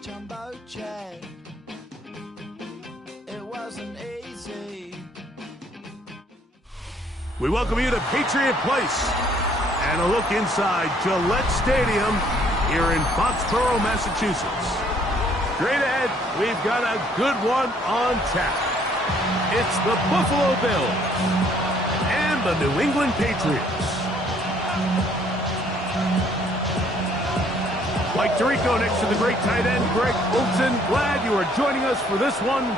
jumbo jet. It wasn't easy. We welcome you to Patriot Place and a look inside Gillette Stadium here in Foxborough, Massachusetts. Straight ahead, we've got a good one on tap. It's the Buffalo Bills and the New England Patriots. Mike Tirico next to the great tight end, Greg Olsen. Glad you are joining us for this one.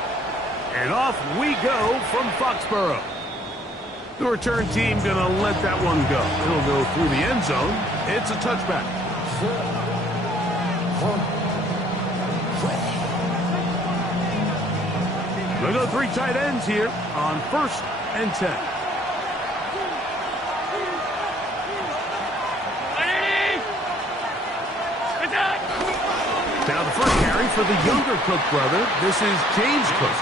And off we go from Foxborough. The return team going to let that one go. It'll go through the end zone. It's a touchback. We'll go three tight ends here on 1st and 10. Now the first carry for the younger Cook brother. This is James Cook.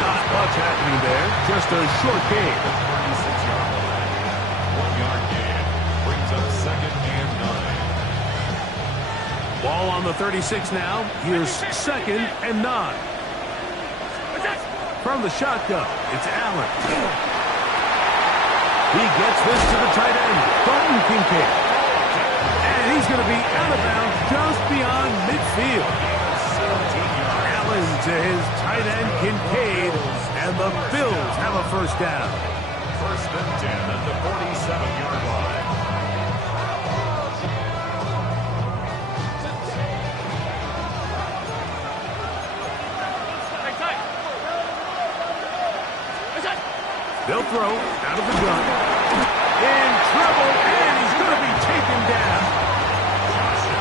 Not much happening there. Just a short gain. 36-yard line. 1-yard gain. Brings up 2nd and 9. Ball on the 36 now. Here's 2nd and 9. From the shotgun, it's Allen. He gets this to the tight end, Dalton Kincaid. And he's going to be out of bounds just beyond midfield. Allen to his tight end, Kincaid, and the Bills have a first down. 1st and 10 at the 47-yard line. They'll throw out of the gun. In trouble, and he's going to be taken down.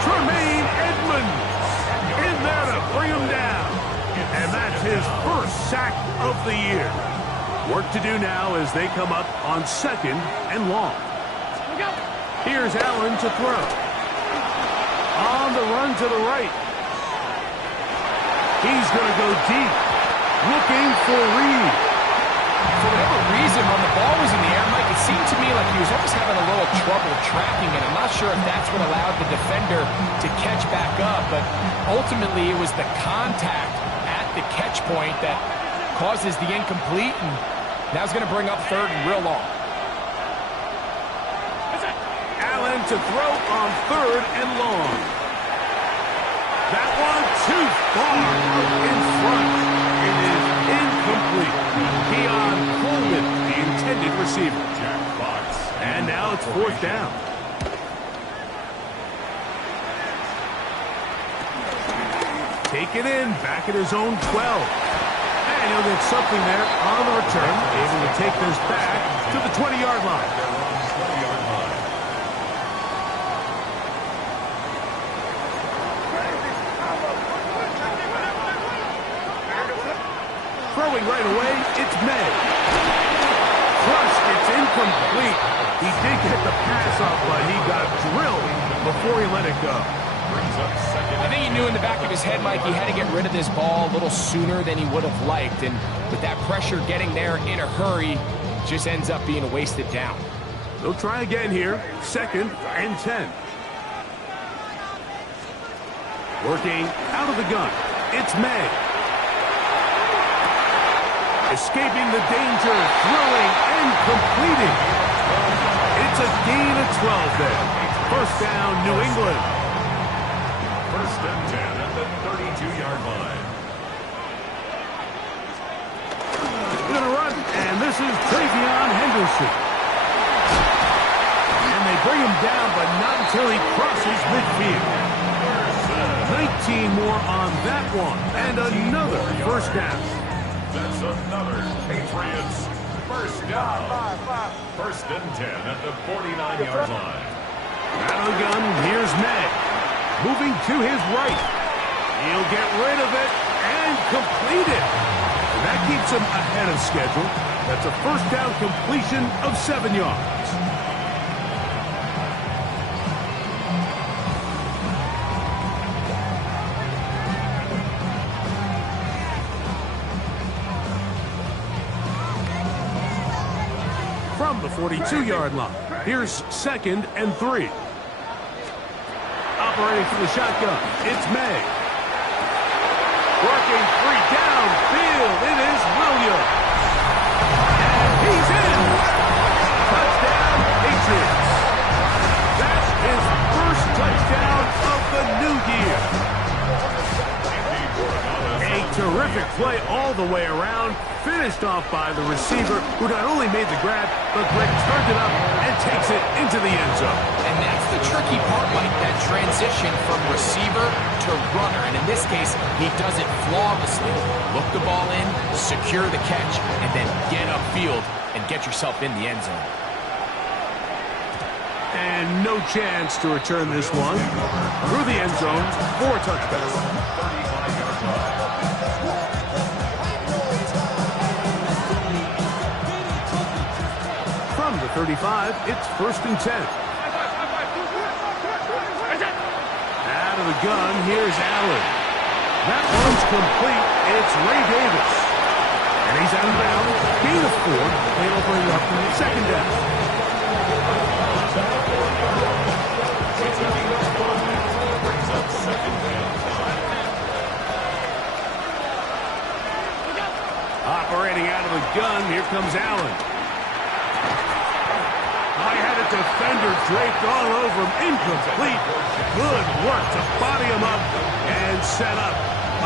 Tremaine Edmonds in there to bring him down. And that's his first sack of the year. Work to do now as they come up on 2nd and long. Here's Allen to throw. On the run to the right. He's going to go deep. Looking for Reed. For whatever reason, when the ball was in the air, Mike, it seemed to me like he was almost having a little trouble tracking it. I'm not sure if that's what allowed the defender to catch back up, but ultimately it was the contact at the catch point that causes the incomplete, and now it's going to bring up 3rd and real long. Allen to throw on 3rd and long. That one too far in front. It is incomplete. Keon Coleman, the intended receiver. Jack Fox. And now it's 4th down. Take it in, back at his own 12. And he'll get something there on the return. Able to take this back to the 20-yard line. 20-yard line. Throwing right away, it's May. Crushed, it's incomplete. He did get the pass off, but he got drilled before he let it go. Brings up 2nd. I think he knew in the back of his head, Mike, he had to get rid of this ball a little sooner than he would have liked. And with that pressure getting there in a hurry, just ends up being a wasted down. They'll try again here. 2nd and 10. Working out of the gun. It's May. Escaping the danger, throwing and completing. It's a gain of 12 there. First down, New England. 1st and 10 at the 32-yard line. We're going to run, and this is Travion Henderson. And they bring him down, but not until he crosses midfield. 19 more on that one, and another first down. That's another Patriots first down. 1st and 10 at the 49-yard line. Out of the gun, here's May. Moving to his right. He'll get rid of it and complete it. And that keeps him ahead of schedule. That's a first down completion of 7 yards. From the 42-yard line, here's 2nd and 3. Operating from the shotgun, it's May. Working free downfield. It is Williams. And he's in. Touchdown, Patriots. That's his first touchdown of the new year. A terrific play all the way around, finished off by the receiver, who not only made the grab, but Greg turned it up and takes it into the end zone. And that's the tricky part, Mike, that transition from receiver to runner. And in this case, he does it flawlessly. Look the ball in, secure the catch, and then get upfield and get yourself in the end zone. And no chance to return this one through the end zone for a touchback. From the 35, it's 1st and 10. Out of the gun, here's Allen. That one's complete. It's Ray Davis. And he's out of bounds. Gain of 4. They'll bring up 2nd down. Operating out of the gun, here comes Allen. I had a defender draped all over him. Incomplete. Good work to body him up and set up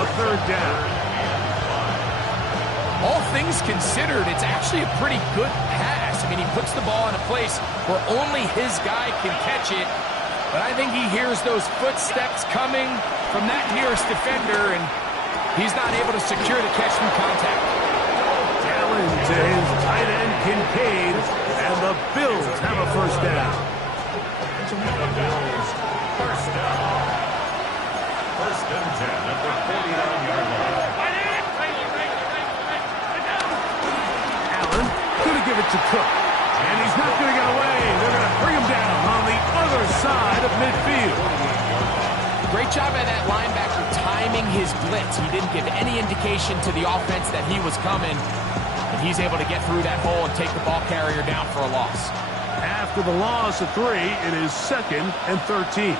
a 3rd down. All things considered, it's actually a pretty good pass. I mean, he puts the ball in a place where only his guy can catch it. But I think he hears those footsteps coming from that nearest defender, and he's not able to secure the catch from contact. Allen to his tight end, Kincaid, and the Bills have a 1st down. First down. 1st and 10 at the 49-yard line. Allen going to give it to Cook. And he's not going to get away. They're going to bring him down on the other side of midfield. Great job by that linebacker timing his blitz. He didn't give any indication to the offense that he was coming. And he's able to get through that hole and take the ball carrier down for a loss. After the loss of 3, it is 2nd and 13.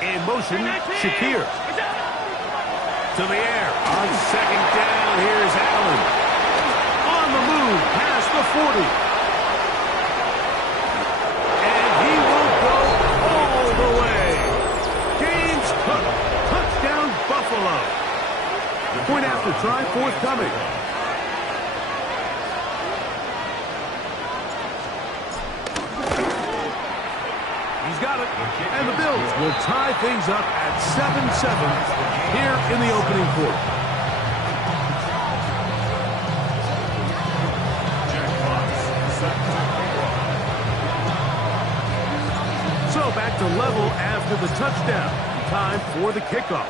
In motion, Shakir. To the air. On 2nd down, here's Allen. On the move, past the 40. And he will go all the way. James Cook. Touchdown, Buffalo. Point after try, forthcoming. Got it. And the Bills will tie things up at 7-7 here in the opening quarter. So back to level after the touchdown. Time for the kickoff.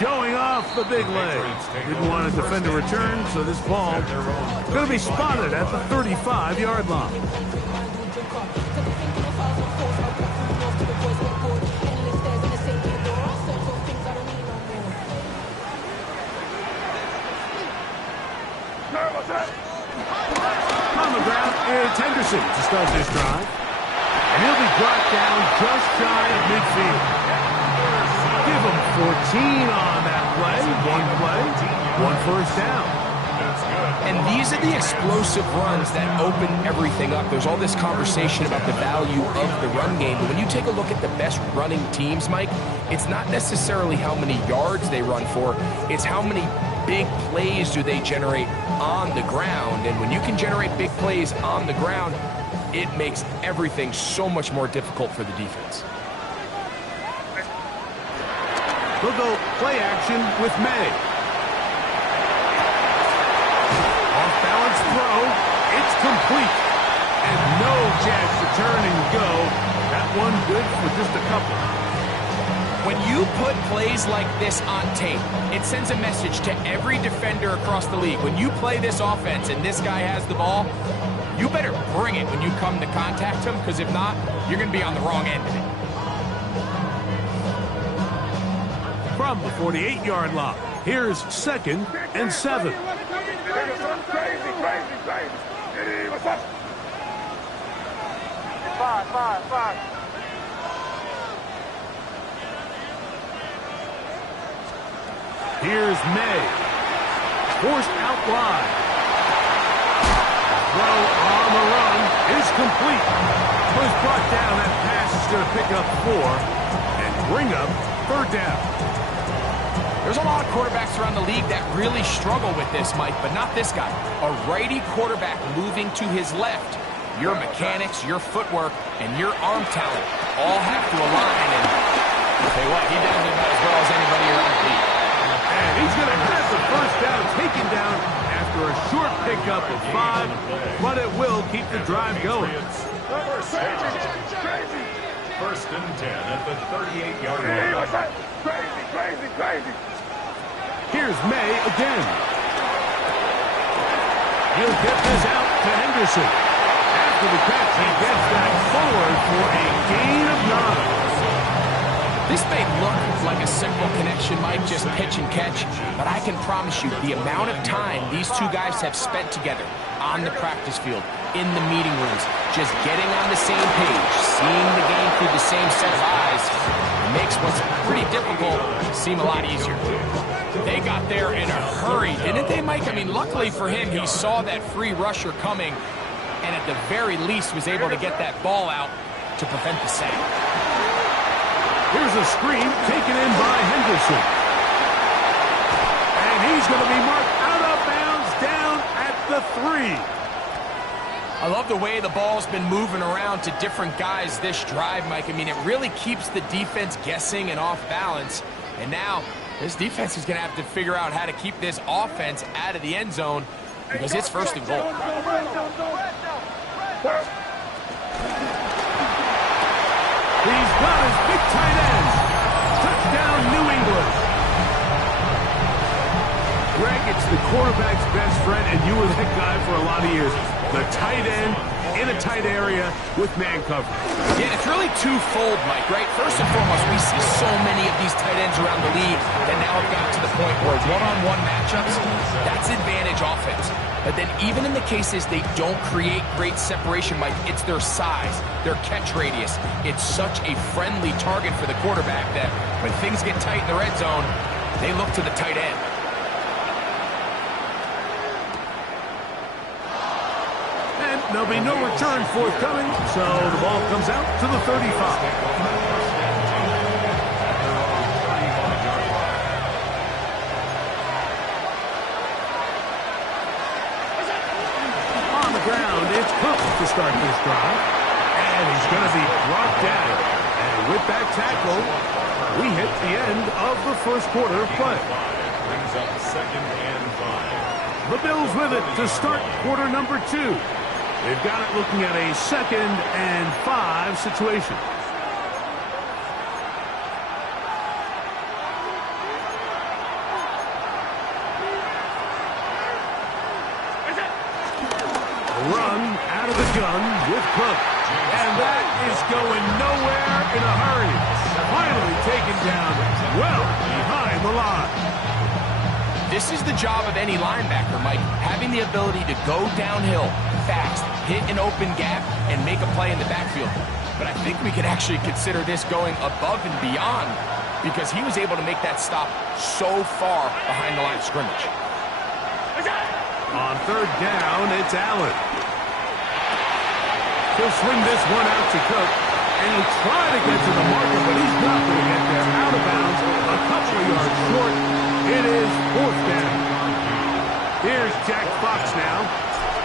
Showing off the big leg. Didn't want to defend a return, so this ball going to be spotted at the 35-yard line. On the ground, it's Henderson to start this drive. And he'll be brought down just shy of midfield. Give him 14 on that play. One 1st down. And these are the explosive runs that open everything up. There's all this conversation about the value of the run game. But when you take a look at the best running teams, Mike, it's not necessarily how many yards they run for. It's how many big plays do they generate on the ground. And when you can generate big plays on the ground, it makes everything so much more difficult for the defense. We'll go play action with May. Off-balance throw. It's complete. And no chance to turn and go. That one good for just a couple. When you put plays like this on tape, it sends a message to every defender across the league. When you play this offense and this guy has the ball, you better bring it when you come to contact him, because if not, you're going to be on the wrong end of it. From the 48-yard line, here's 2nd and 7. Five. Here's May. Forced out wide. Throw on the run is complete. Was brought down. That pass is going to pick up 4 and bring up third down. There's a lot of quarterbacks around the league that really struggle with this, Mike, but not this guy. A righty quarterback moving to his left. Your mechanics, your footwork, and your arm talent all have to align. And I'll tell you what, he does it about as well as anybody around the league. And he's going to have the first down taken down after a short pickup of 5, but it will keep the drive going. First and 10 at the 38-yard line. Crazy. Here's May again. He'll get this out to Henderson. After the catch, he gets that forward for a gain of 9. This may look like a simple connection, Mike, just pitch and catch, but I can promise you the amount of time these two guys have spent together on the practice field, in the meeting rooms, just getting on the same page, seeing the game through the same set of eyes, makes what's pretty difficult seem a lot easier. They got there in a hurry, didn't they, Mike? I mean, luckily for him, he saw that free rusher coming, and at the very least was able to get that ball out to prevent the sack. Here's a screen taken in by Henderson. And he's going to be marked out of bounds down at the 3. I love the way the ball's been moving around to different guys this drive, Mike. I mean, it really keeps the defense guessing and off balance. And now, this defense is going to have to figure out how to keep this offense out of the end zone because it's first and goal. He's got his big tight end. Touchdown, New England. Greg, it's the quarterback's best friend, and you were that guy for a lot of years. The tight end in a tight area with man coverage. Yeah, it's really twofold, Mike, right? First and foremost, we see so many of these tight ends around the league that now have gotten to the point where one-on-one matchups, that's advantage offense. But then even in the cases they don't create great separation, Mike, it's their size, their catch radius. It's such a friendly target for the quarterback that when things get tight in the red zone, they look to the tight end. There'll be no return forthcoming, so the ball comes out to the 35. On the ground, it's Cook to start this drive. And he's going to be brought down. And with that tackle, we hit the end of the first quarter of play. Brings up second and 5. The Bills with it to start quarter number 2. They've got it looking at a 2nd and 5 situation. A run out of the gun with Cook. And that is going nowhere in a hurry. Finally taken down well behind the line. This is the job of any linebacker, Mike, having the ability to go downhill fast, hit an open gap, and make a play in the backfield. But I think we could actually consider this going above and beyond because he was able to make that stop so far behind the line of scrimmage. On third down, it's Allen. He'll swing this one out to Cook, and he'll try to get to the marker, but he's not going to get there. Out of bounds, a couple of yards short. It is 4th down. Here's Jack Fox now.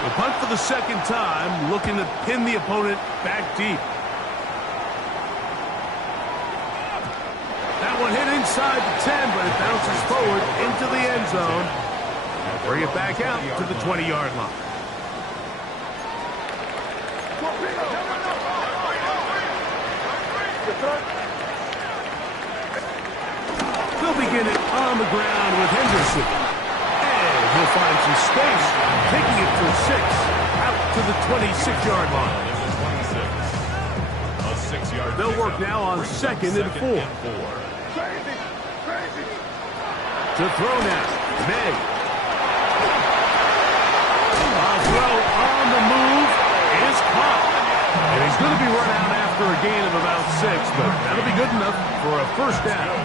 The punt for the second time, looking to pin the opponent back deep. That one hit inside the 10, but it bounces forward into the end zone. Bring it back out to the 20-yard line. They'll begin it on the ground with Henderson. And he'll find some space, taking it for 6, out to the 26-yard line. A 6-yard. They'll work now on 2nd and 4. To throw now, May. A throw on the move is caught. And he's going to be run out after a gain of about 6, but that'll be good enough for a first down.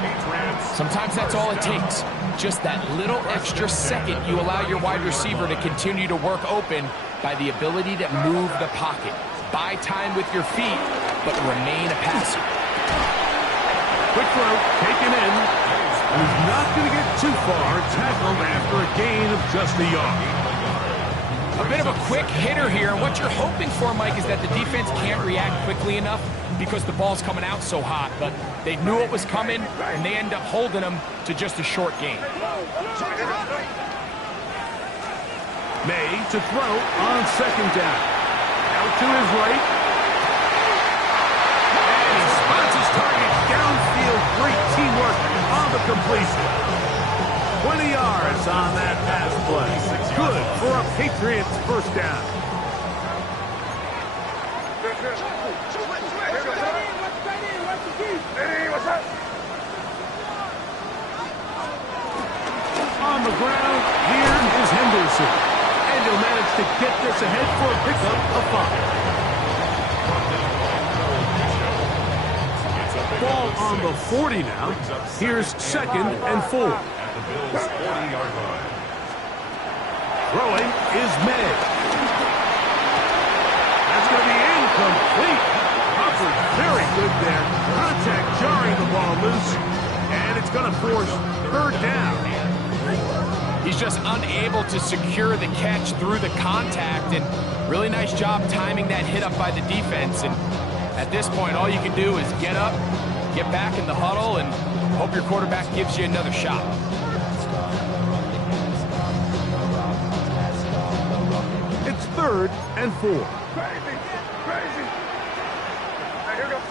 Patriots. Sometimes that's all it takes. Just that little extra second you allow your wide receiver to continue to work open by the ability to move the pocket. Buy time with your feet, but remain a passer. Quick throw, taken in. He's not going to get too far. Tackled after a gain of just a yard. A bit of a quick hitter here. What you're hoping for, Mike, is that the defense can't react quickly enough because the ball's coming out so hot. But they knew it was coming, and they end up holding them to just a short gain. May to throw on second down. Out to his right. And he spots his target downfield. Great teamwork on the completion. 20 yards on that pass play. Good for a Patriots first down. On the ground, here is Henderson. And he'll manage to get this ahead for a pickup of 5. Ball on the 40 now. Here's 2nd and 4. At the Bills' 40-yard line. Throwing is May. That's going to be incomplete. Crawford very good there. Contact jarring the ball loose. And it's going to force 3rd down. He's just unable to secure the catch through the contact, and really nice job timing that hit up by the defense. And at this point, all you can do is get up, get back in the huddle, and hope your quarterback gives you another shot. It's 3rd and 4. Crazy. Now here goes.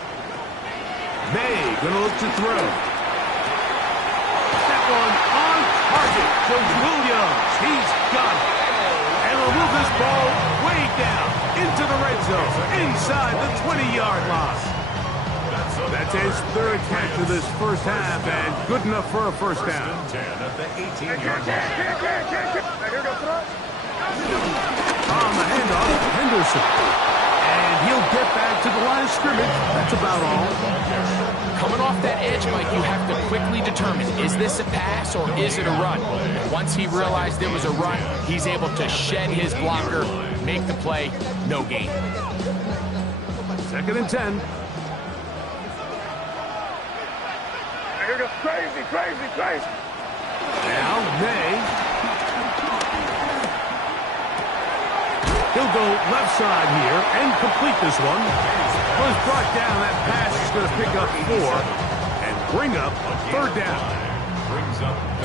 May gonna look to throw. That one on target. Jones Williams. He's got it. And will move this ball way down into the red zone, inside the 20-yard line. That's his 3rd catch of this first half, and good enough for a first down. 10 at the 18-yard line. Now here goes throw. On the handoff, Henderson. And he'll get back to the line of scrimmage. That's about all. Coming off that edge, Mike, you have to quickly determine, is this a pass or is it a run? Once he realized it was a run, he's able to shed his blocker, make the play, no gain. 2nd and 10. Now here goes crazy. Now, May. He'll go left side here and complete this one. Was brought down. That pass is going to pick up 4 and bring up 3rd down.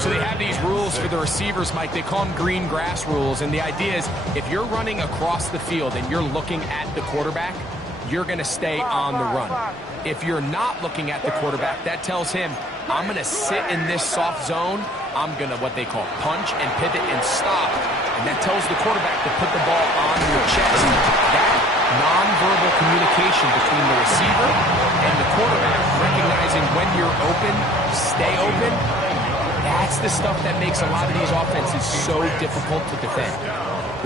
So they have these rules for the receivers, Mike. They call them green grass rules. And the idea is if you're running across the field and you're looking at the quarterback, you're going to stay on the run. If you're not looking at the quarterback, that tells him, I'm going to sit in this soft zone. I'm going to what they call punch and pivot and stop. And that tells the quarterback to put the ball on your chest. That nonverbal communication between the receiver and the quarterback, recognizing when you're open, stay open, that's the stuff that makes a lot of these offenses so difficult to defend.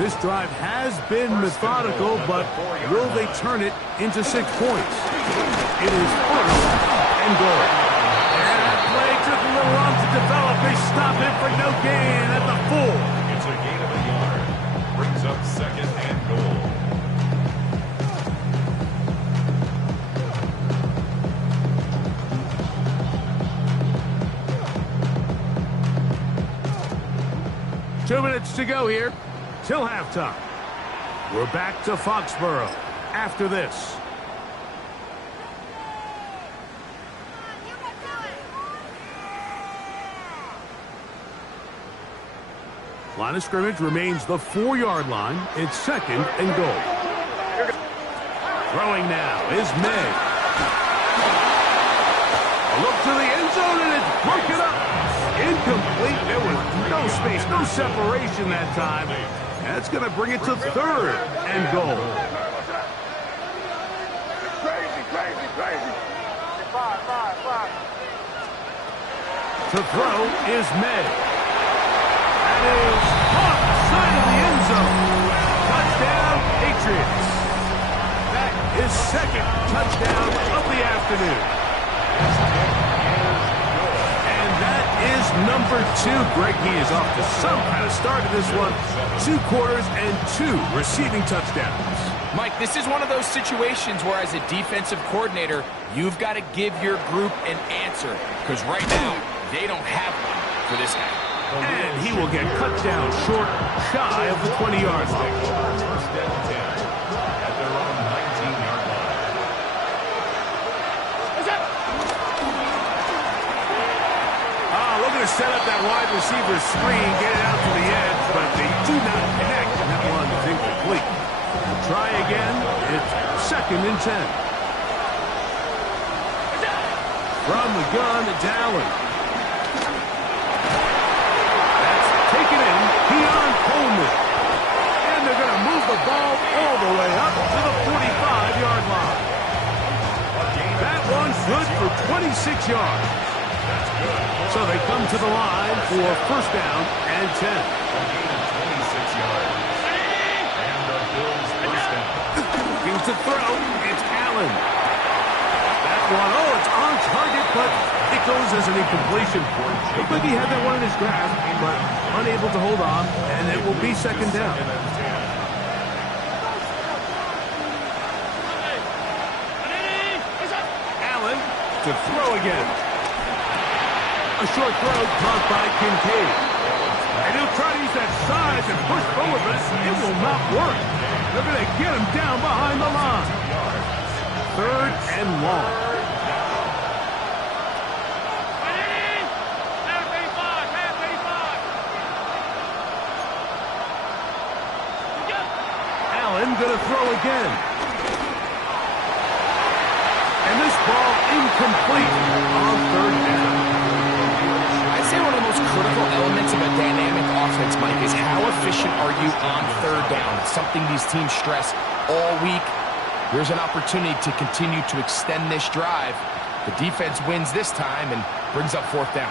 This drive has been methodical, but will they turn it into 6 points? It is 1st and goal. And that play took a little long to develop. They stop it for no gain at the 4. It's a gain of a yard. Brings up 2nd and goal. Two minutes to go here till halftime. We're back to Foxborough after this. Line of scrimmage remains the 4-yard line. It's 2nd and goal. Throwing now is May. A look to the end zone, and it's broken up. Incomplete. There was no space, no separation that time. That's going to bring it to 3rd and goal. Crazy. Five. To throw is May. That is off the side of the end zone. Touchdown, Patriots. That is 2nd touchdown of the afternoon. is number 2. Greg, he is off to some kind of start in this one. 2 quarters and 2 receiving touchdowns. Mike, this is one of those situations where as a defensive coordinator, you've got to give your group an answer. Because right now, they don't have one for this guy. And he will get cut down short, shy of the 20-yard line. First and 10 at their own 19-yard line. Looking to set up that wide receiver screen, get it out to the edge, but they do not connect, and that one is incomplete. Try again. It's 2nd and 10. From the gun, it's Allen. That's taken in. Keon Coleman. And they're going to move the ball all the way up to the 45-yard line. That one's good for 26 yards. So they come to the line for 1st down and 10. A gain of 26 yards. And the Bills first down. Looking to throw, it's Allen. That one, it's on target, but it goes as an incompletion. Looked like he had that one in his grasp, but unable to hold on, and it will be 2nd down. Allen to throw again. A short throw caught by Kincaid. And he'll try to use that size and push forward, but it will not work. They're going to get him down behind the line. 3rd and long. Allen going to throw again. And this ball incomplete on 3rd down. I'd say one of the most critical elements of a dynamic offense, Mike, is how efficient are you on 3rd down? It's something these teams stress all week. Here's an opportunity to continue to extend this drive. The defense wins this time and brings up 4th down.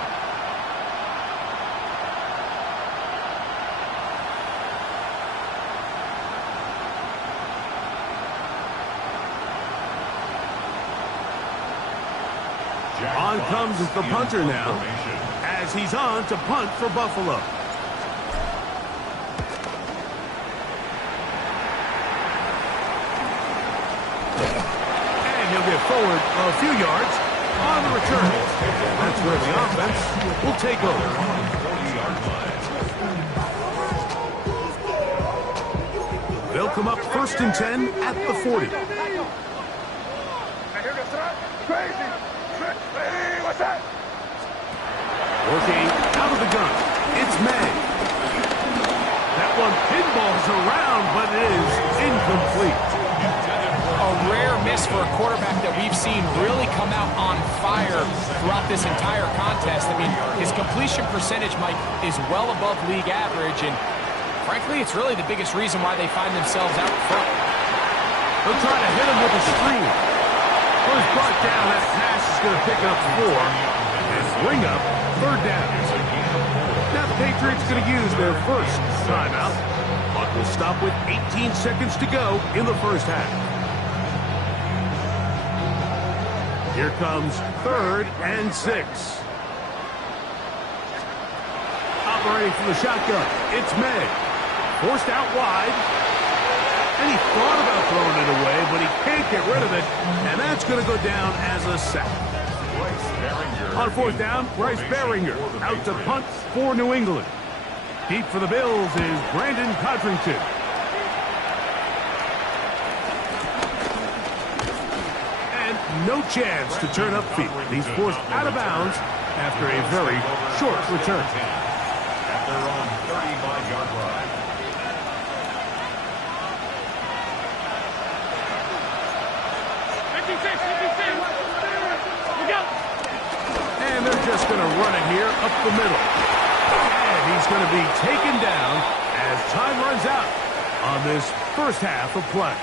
On comes the punter now, as he's on to punt for Buffalo. And he'll get forward a few yards on the return. That's where the offense will take over. 40-yard line. They'll come up 1st and 10 at the 40. Crazy. Hey, what's that? Working out of the gun, it's May. That one pinballs around, but it is incomplete. A rare miss for a quarterback that we've seen really come out on fire throughout this entire contest. I mean, his completion percentage, Mike, is well above league average, and frankly, it's really the biggest reason why they find themselves out front. They'll try to hit him with a screen. Well, he's brought down. That pass is going to pick up 4 and bring up 3rd down. Now the Patriots going to use their first timeout. Clock will stop with 18 seconds to go in the 1st half. Here comes 3rd and 6. Operating from the shotgun, it's May. Forced out wide. And he thought about throwing it away, but he can't get rid of it. And that's going to go down as a sack. On 4th down, Bryce Baringer out to punt for New England. Deep for the Bills is Brandon Codrington. And no chance to turn upfield. He's forced out of bounds after a very short return. At their own 35-yard line. And they're just going to run it here up the middle. And he's going to be taken down as time runs out on this 1st half of play.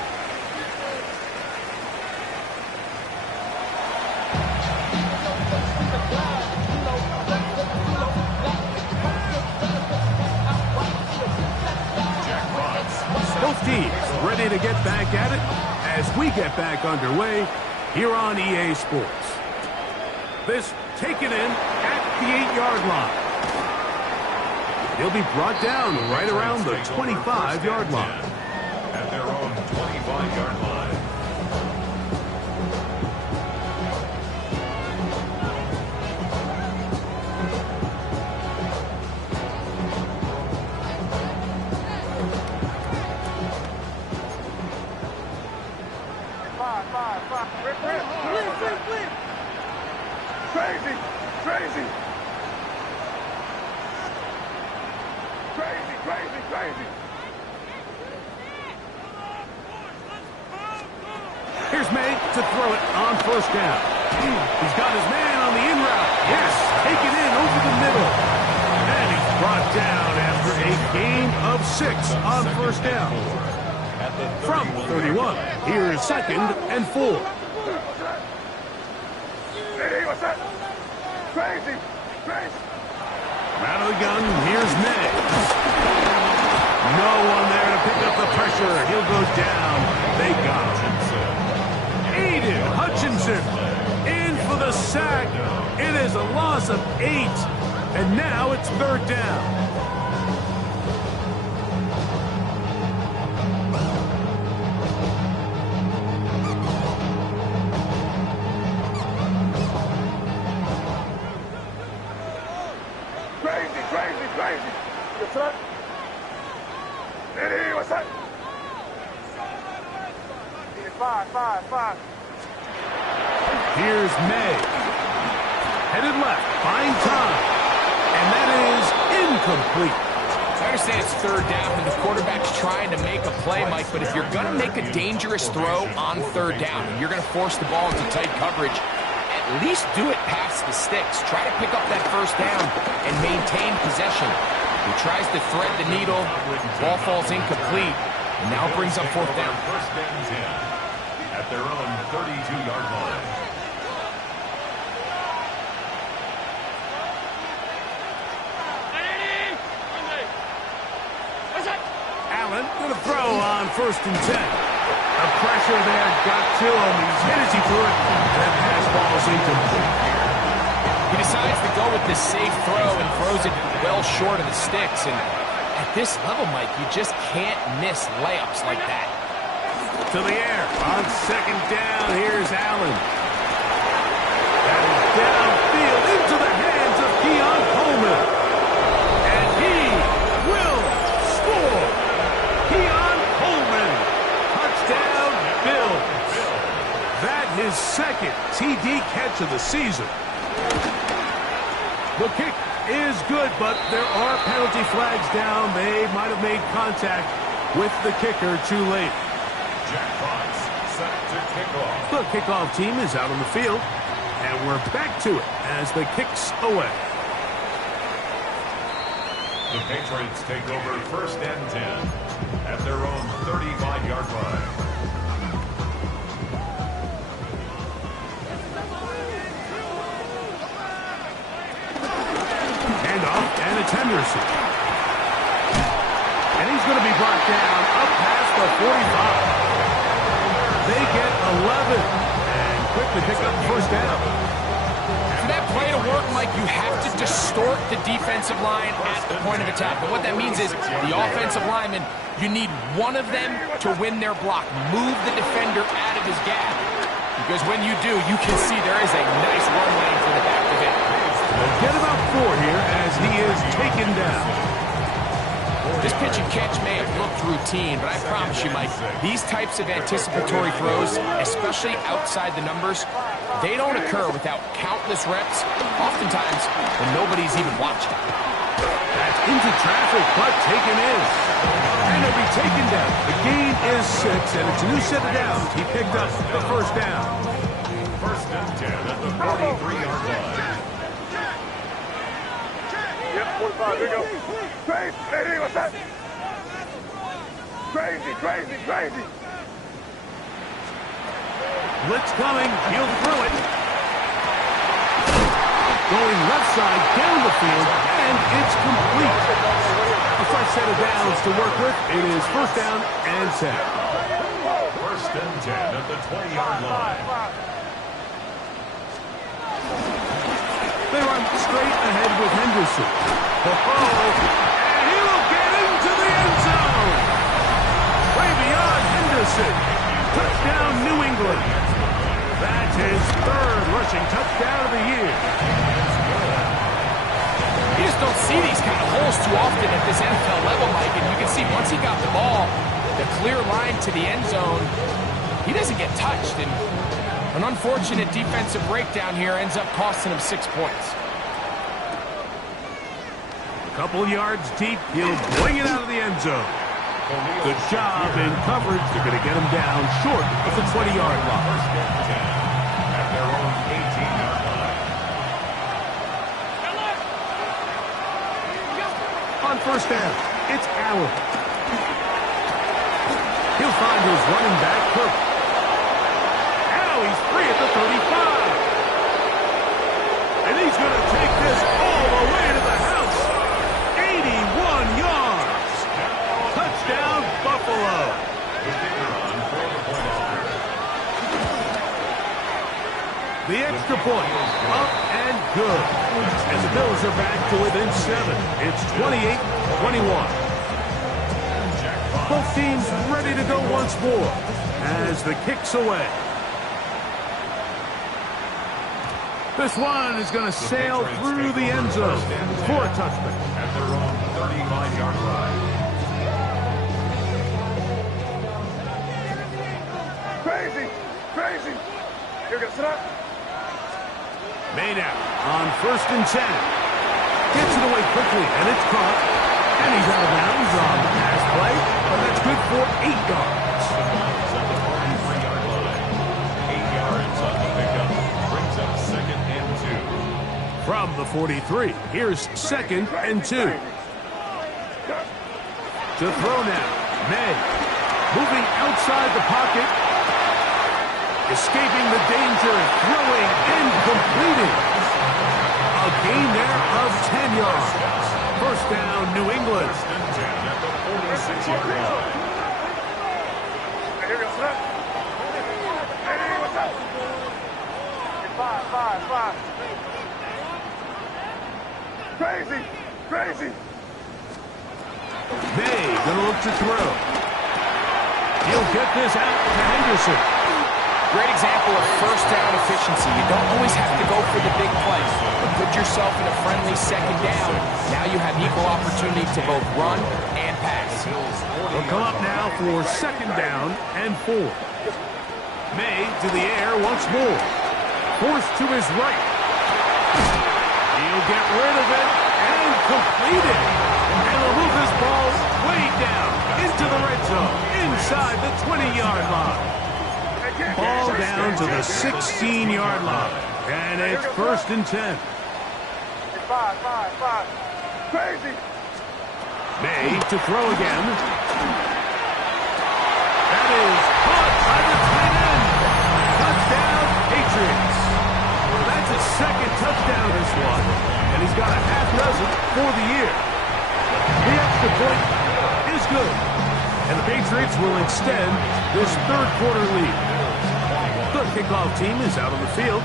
Both teams ready to get back at it as we get back underway here on EA Sports. This taken in at the 8-yard line. He'll be brought down right around the 25-yard line. At their own 25-yard line. Crazy! Crazy! Crazy, crazy, crazy! Here's May to throw it on first down. He's got his man on the in route. Yes, take it in over the middle. And he's brought down after a gain of 6 on first down. From 31, here's 2nd and 4. Hey, what's that? Crazy! Crazy! Out of the gun, here's May. No one there to pick up the pressure. He'll go down. They got him. Aiden Hutchinson in for the sack. It is a loss of 8. And now it's 3rd down. Crazy, crazy, crazy! What's that? Hey, what's that? 5. Here's May. Headed left. Fine time. And that is incomplete. I understand it's 3rd down and the quarterback's trying to make a play, Mike, but if you're going to make a dangerous throw on 3rd down, and you're going to force the ball into tight coverage, at least do it past the sticks. Try to pick up that 1st down and maintain possession. He tries to thread the needle. Ball falls incomplete, and now brings up 4th down. 1st and 10 at their own 32-yard line. Allen going to throw on 1st and 10. The pressure there got to him. He's hit as he threw it. And that pass ball is incomplete. He decides to go with this safe throw and throws it well short of the sticks. And at this level, Mike, you just can't miss layups like that. To the air. On 2nd down, here's Allen. And downfield into the hands of Keon Coleman. And he will score. Keon Coleman. Touchdown, Bills. That his 2nd TD catch of the season. The kick is good, but there are penalty flags down. They might have made contact with the kicker too late. Jack Fox set to kick off. The kickoff team is out on the field, and we're back to it as the kick's away. The Patriots take over 1st and 10 at their own 35-yard line. Handoff, and it's Henderson. And he's going to be brought down up past the 45. They get 11 and quickly pick up the 1st down. For that play to work, Mike, you have to distort the defensive line at the point of attack. And what that means is the offensive lineman, you need one of them to win their block. Move the defender out of his gap. Because when you do, you can see there is a nice run lane for the back of it. They'll get about 4 here as he is taken down. This pitch and catch may have looked routine, but I promise you, Mike, these types of anticipatory throws, especially outside the numbers, they don't occur without countless reps, oftentimes when nobody's even watching. That's into traffic, but taken in. And he'll be taken down. The gain is 6, and it's a new set of downs. He picked up the 1st down. 1st and 10 at the 43-yard line. Yep, 45, here we go. Crazy! Hey, what's that? Crazy, crazy, crazy! Blitz coming. He'll throw it. Going left side down the field, and it's complete. A fresh set of downs to work with. It is 1st down and 10. 1st and 10 at the 20-yard line. They run straight ahead with Henderson. And he will get into the end zone. Way beyond Henderson. Touchdown, New England. That's his third rushing touchdown of the year. You just don't see these kind of holes too often at this NFL level, Mike. And you can see once he got the ball, the clear line to the end zone, he doesn't get touched. And an unfortunate defensive breakdown here ends up costing him 6 points. A couple yards deep, he'll bring it out of the end zone. Good job in coverage. They're going to get him down short of the 20-yard line. First and 10 at their own 18-yard line. On first down, it's Allen. He'll find his running back, Kirk. Now he's free at the 35. And he's going to take this all the way to the house. 81 yards. Touchdown, Buffalo. The extra point, up and good. And the Bills are back to within 7. It's 28-21. Both teams ready to go once more as the kick's away. This one is going to sail through the end zone for a touchback. At their own 35-yard line. Crazy! Crazy! You're going to sit up? Made out on first and 10. Gets it away quickly, and it's caught. And he's out of bounds on the pass play, but that's good for 8 yards. At the 43-yard line. 8 yards on the pickup. Brings up second and 2. From the 43, here's second and 2. To throw now, May. Moving outside the pocket. Escaping the danger, throwing and completing. A gain there of 10 yards. First down, New England. First and 10 at the 46-yard line. Hey, here we go, sit up. Hey, what's up? Hey, 5. Crazy! Crazy! May gonna look to throw. He'll get this out to Henderson. Great example of first down efficiency. You don't always have to go for the big play, but put yourself in a friendly second down. Now you have equal opportunity to both run and pass. Will come up now for second down and 4. May to the air once more. Forced to his right. He'll get rid of it and complete it. And he'll move this ball way down into the red zone, inside the 20-yard line. Ball down to the 16-yard line. And it's first and 10. 5. Crazy! May to throw again. That is caught by the tight end. Touchdown, Patriots. That's his second touchdown this one. And he's got a half dozen for the year. The extra point is good. And the Patriots will extend this third quarter lead. The kickoff team is out on the field.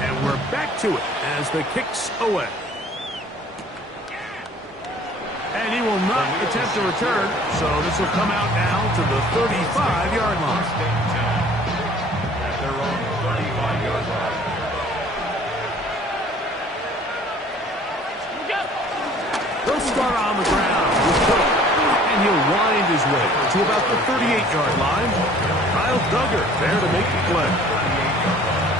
And we're back to it as the kick's away. And he will not attempt to return, so this will come out now to the 35-yard line. First and 10 at their own 35-yard line. They'll start on the ground with Cook, and he'll wind his way to about the 38-yard line. Kyle Duggar there to make the play.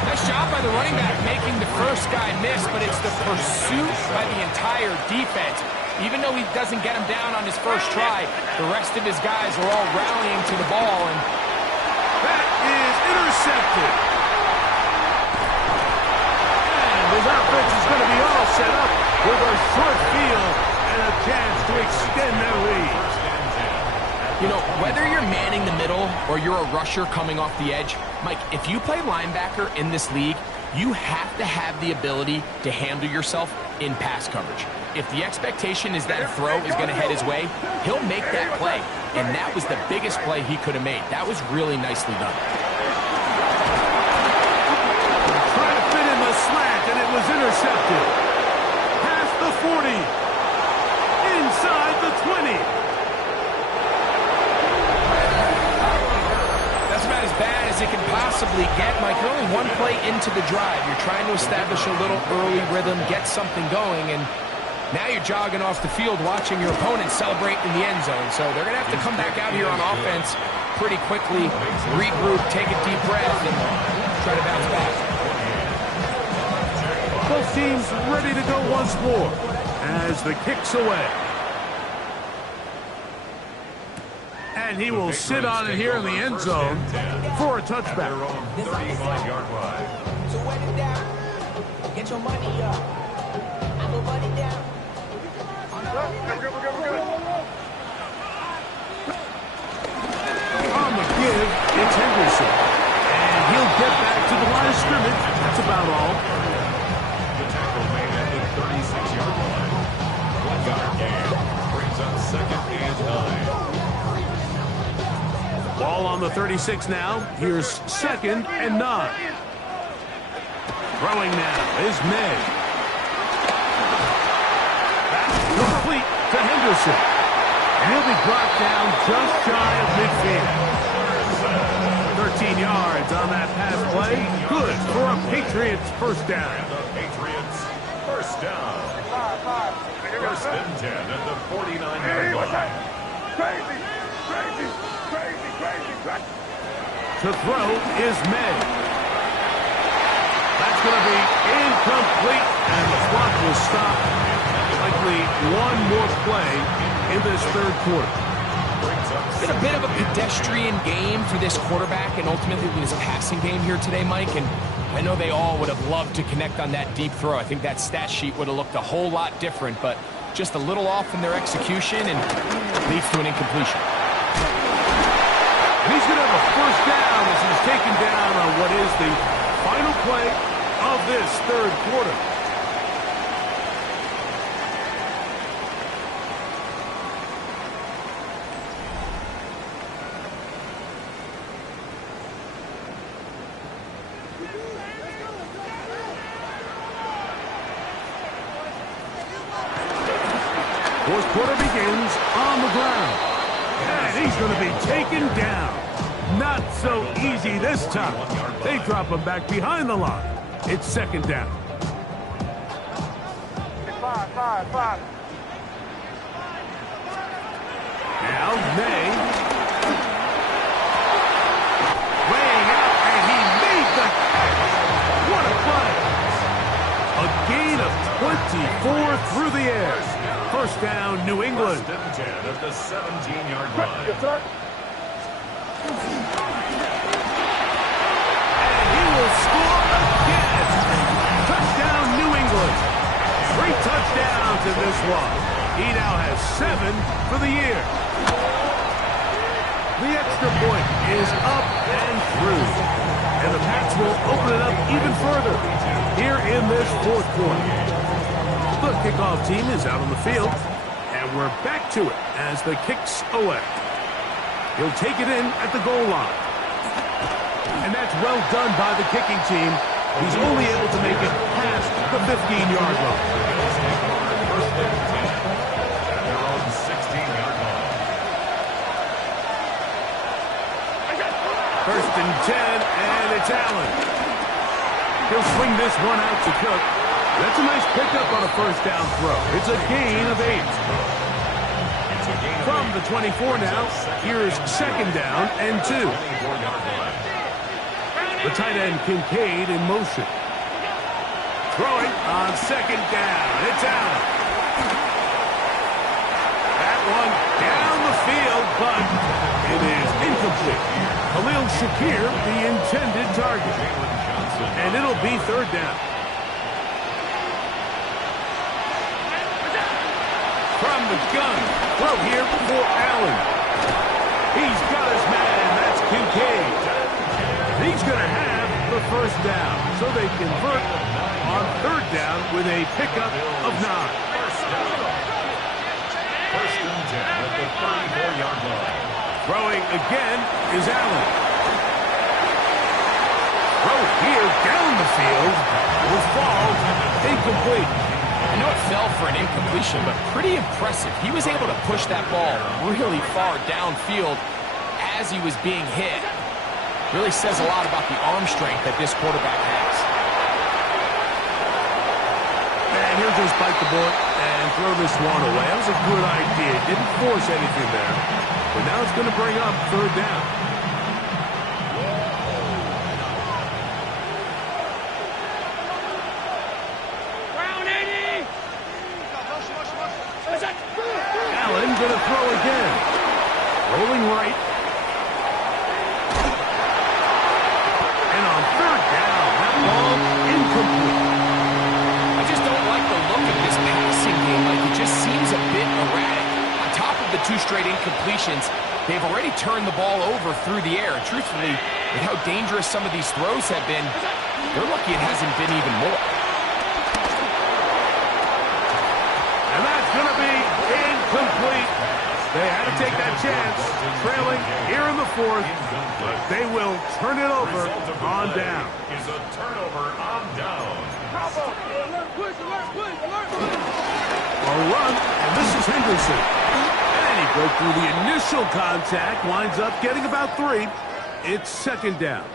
Nice job by the running back making the first guy miss, but it's the pursuit by the entire defense. Even though he doesn't get him down on his first try, the rest of his guys are all rallying to the ball. And that is intercepted. And his offense is going to be all set up with a short field and a chance to extend their lead. you know, whether you're manning the middle or you're a rusher coming off the edge, Mike, if you play linebacker in this league, you have to have the ability to handle yourself in pass coverage. If the expectation is that a throw is going to head his way, he'll make that play. And that was the biggest play he could have made. That was really nicely done. Trying to fit in the slant, and it was intercepted. the drive. You're trying to establish a little early rhythm, get something going, and now you're jogging off the field watching your opponent celebrate in the end zone. So they're going to have to come back out here on offense pretty quickly, regroup, take a deep breath, and try to bounce back. Both teams ready to go once more as the kick's away. And he will sit on it here in the end zone for a touchback. 35-yard line. So wet it down. Get your money up. I will run it down. We're good. On the give, it's Henderson. And he'll get back to the line of scrimmage. That's about all. The tackle made at the 36-yard line. 1-yard gain brings up 2nd and 9. Ball on the 36 now. Here's 2nd and 9. Throwing now is May. That's complete to Henderson. And he'll be brought down just shy of midfield. 13 yards on that pass play. Good for a Patriots first down. And the Patriots first down. 1st and 10 at the 49-yard line. Crazy. To throw is May. That's going to be incomplete, and the clock will stop. Likely one more play in this third quarter. It's been a bit of a pedestrian game for this quarterback, and ultimately it was a passing game here today, Mike, and I know they all would have loved to connect on that deep throw. I think that stat sheet would have looked a whole lot different, but just a little off in their execution and leads to an incompletion. He's going to have a first down as he's taken down on what is the final play of this third quarter. Fourth quarter begins on the ground. And he's going to be taken down. Not so easy this time. They drop him back behind the line. It's 2nd down. 5. Now May. Weighing out, and he made the catch. What a play. A gain of 24 through the air. First down, New England. 1st and 10 at the 17-yard line. Yes, sir. And he will score again. Touchdown, New England. 3 touchdowns in this one. He now has 7 for the year. The extra point is up and through. And the Pats will open it up even further here in this fourth quarter. The kickoff team is out on the field, and we're back to it as the kick's away. He'll take it in at the goal line. And that's well done by the kicking team. He's only able to make it past the 15-yard line. 1st and 10 at their own 16-yard line. 1st and 10, and it's Allen. He'll swing this one out to Cook. That's a nice pickup on a first down throw. It's a gain of 8. From the 24 now, here's 2nd down and 2. The tight end Kincaid in motion. Throwing on 2nd down. It's Allen. That one down the field, but it is incomplete. Khalil Shakir, the intended target. And it'll be 3rd down. From the gun, throw here for Allen. He's got his man, that's Kincaid. He's going to have the first down, so they convert on 3rd down with a pickup of 9. 1st and 10 at the 34-yard line. Throwing again is Allen. Throw here down the field will fall incomplete. I know it fell for an incompletion, but pretty impressive. He was able to push that ball really far downfield as he was being hit. Really says a lot about the arm strength that this quarterback has. just bite the bullet and throw this one away. That was a good idea. Didn't force anything there. But now it's going to bring up third down. Allen going to throw again. Rolling right. And on third down, that ball incomplete. I just don't like the look of this passing game. Like, it just seems a bit erratic. On top of the 2 straight incompletions, they've already turned the ball over through the air. And truthfully, with how dangerous some of these throws have been, they're lucky it hasn't been even more. And that's going to be incomplete. They had to take that chance, trailing here in the fourth, but they will turn it over on down. Is a turnover on down. A run, and this is Henderson. And he broke through the initial contact, winds up getting about 3. It's second down.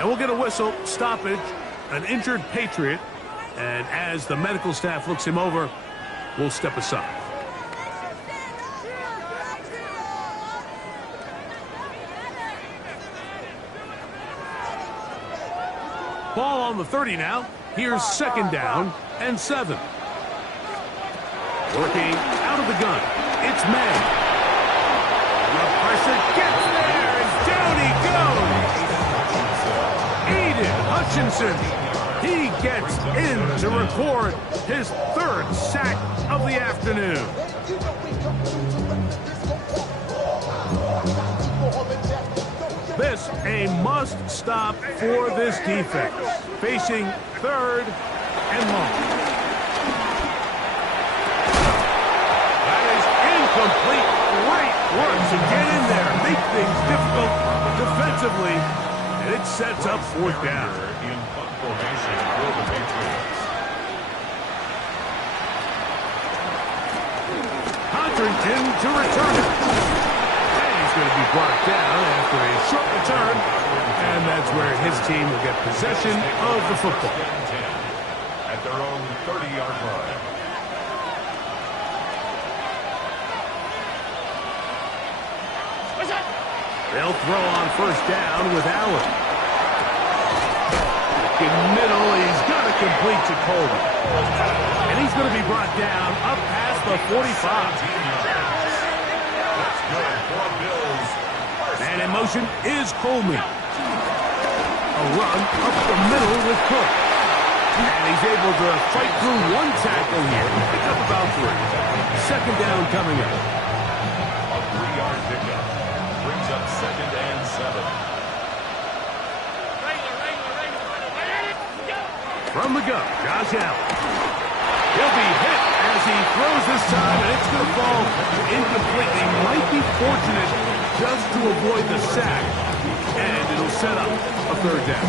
And we'll get a whistle, stoppage, an injured Patriot. And as the medical staff looks him over, we'll step aside. Ball on the 30 now. Here's second down and 7. Working out of the gun. It's May. The pressure gets there, and down he goes. Aiden Hutchinson. He gets in to record his 3rd sack of the afternoon. This a must-stop for this defense. Facing 3rd and long. That is incomplete. Great work to get in there. Make things difficult defensively. And it sets up 4th down. In punt formation for the Patriots. Codrington to return it. He's going to be brought down after a short return, and that's where his team will get possession of the football. At their own 30-yard line. They'll throw on first down with Allen. In middle, he's got to complete to Coleman. And he's going to be brought down up past the 45. And in motion is Coleman. A run up the middle with Cook. And he's able to fight through 1 tackle here. Pick up about 3. Second down coming up. A 3-yard pickup. Brings up 2nd and 7. From the gun, Josh Allen. He'll be hit as he throws this time, and it's going to fall incomplete. He might be fortunate just to avoid the sack, and it'll set up a 3rd down.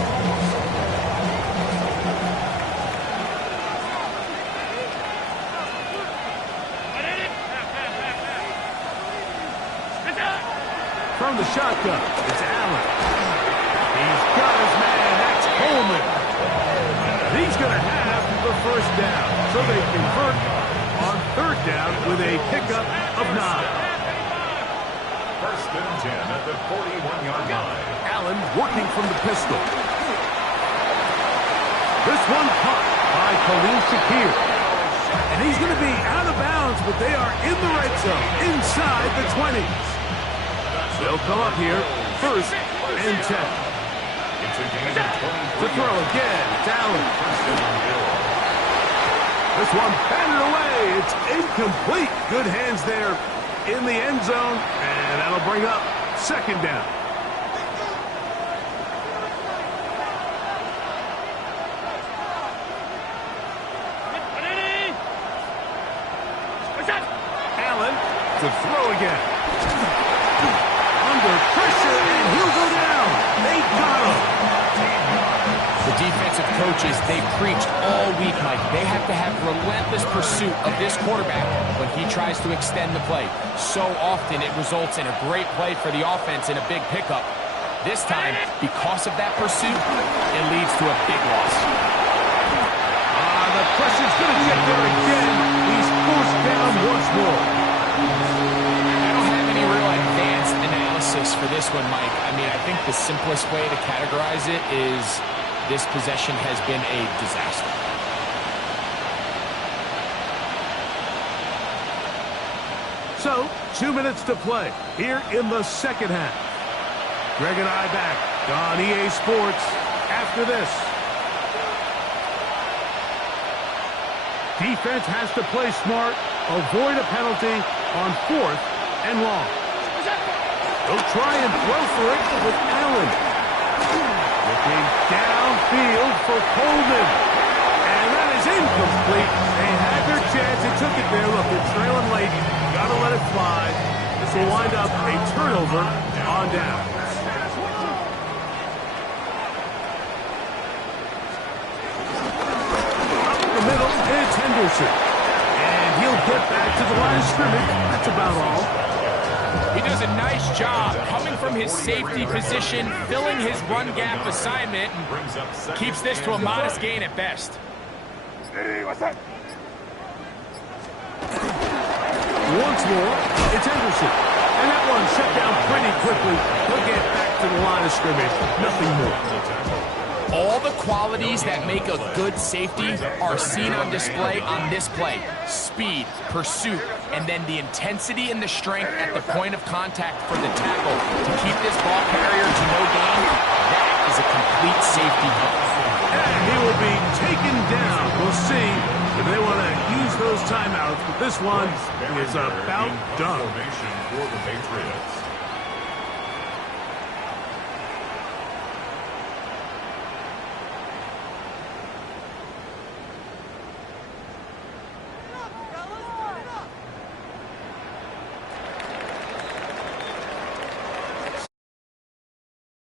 From the shotgun, it's Allen. He's got his man, that's Coleman. He's going to have the first down, so they convert on 3rd down with a pickup of 9. 1st and 10 at the 41-yard line. Allen working from the pistol. This one caught by Khalil Shakir. And he's going to be out of bounds, but they are in the red zone, inside the 20s. They'll come up here, 1st and 10. It's a gain of 23. To throw again, it's Allen. This one batted away. It's incomplete. Good hands there in the end zone, and that'll bring up 2nd down. Allen to throw again. Under pressure, and he'll go down. They got him. The defensive coaches, they've preached all week, Mike. They have to have relentless pursuit of this quarterback when he tries to extend the play. So often it results in a great play for the offense and a big pickup. This time, because of that pursuit, it leads to a big loss. The the pressure's going to get there again. He's forced down once more. I don't have any real advanced analysis for this one, Mike. I mean, I think the simplest way to categorize it is this possession has been a disaster. So, 2 minutes to play here in the second half. Greg and I back on EA Sports after this. Defense has to play smart, avoid a penalty on 4th and long. They'll try and throw for it with Allen. Looking downfield for Coleman. And that is incomplete. They had their chance. They took it there. Look, they're trailing late. Got to let it fly. This will wind up a turnover on down. Up the middle, it's Henderson. And he'll get back to the line of scrimmage. That's about all. He does a nice job coming from his safety position, filling his run gap assignment, and keeps this to a modest gain at best. Once more, it's Henderson. And that one shut down pretty quickly. He'll get back to the line of scrimmage. Nothing more. All the qualities that make a good safety are seen on display on this play. Speed, pursuit, and then the intensity and the strength at the point of contact for the tackle to keep this ball carrier to no gain. That is a complete safety play. And he will be taken down. We'll see if they want to use those timeouts. But this one is about done. Formation for the Patriots.